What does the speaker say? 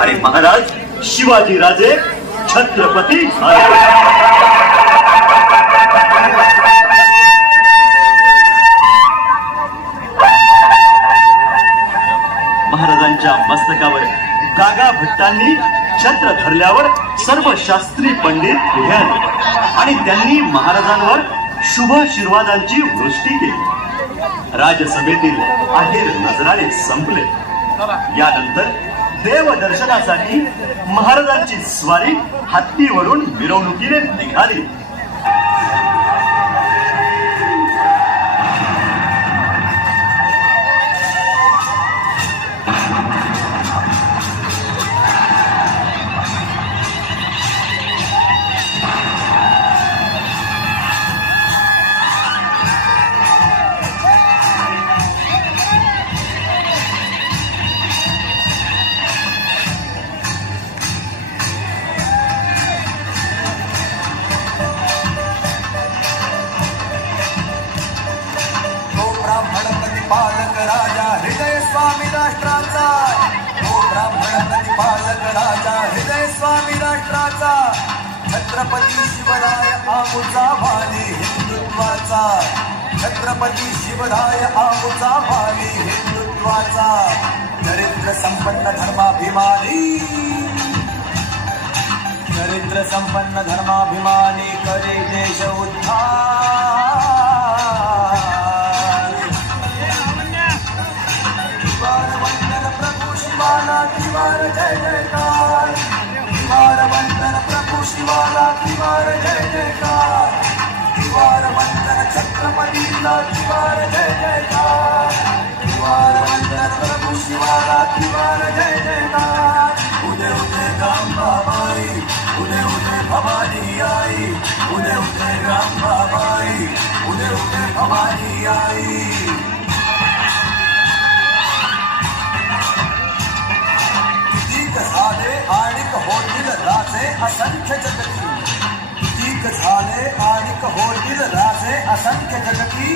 आणि महाराज शिवाजी राजे छत्रपती झाले. महाराजांच्या मस्तकावर गागा भट्टांनी छत्र धरल्यावर सर्व शास्त्री पंडित पुढे आले आणि त्यांनी महाराजांवर शुभाशीर्वादांची वृष्टी केली. राजसभेतील आहेर नजराणे संपले. यानंतर देवदर्शनासाठी महाराजांची स्वारी हत्तीवरून मिरवणुकीने निघाली. प्रतिपालक राजा हृदय स्वामी राष्ट्राचा, तो ब्राह्मण प्रतिपालक राजा हृदय स्वामी राष्ट्राचा, छत्रपती शिवराय आमुचा वाली हिंदुत्वाचा, छत्रपती शिवराय आमुचा वाली हिंदुत्वाचा, चरित्र संपन्न धर्माभिमानी, चरित्र संपन्न धर्माभिमानी करे देश उद्धार. शिवाला जय जयकार, दिवार वंदन प्रभु शिवाला दिवार जय जयकार, दिवार वंदन छत्रपतीला दिवार जय जयकार, दिवार वंदन प्रभु शिवाला दिवार जय जयकार. उदे उदे रामबाबाई, उदे उदे भवानी आई, उदे उदे रामबाबाई, उदे उदे भवानी आई. झाले आणिक होतील राजे असंख्य जगती, ठीक झाले आणिक होतील राजे असंख्य जगती.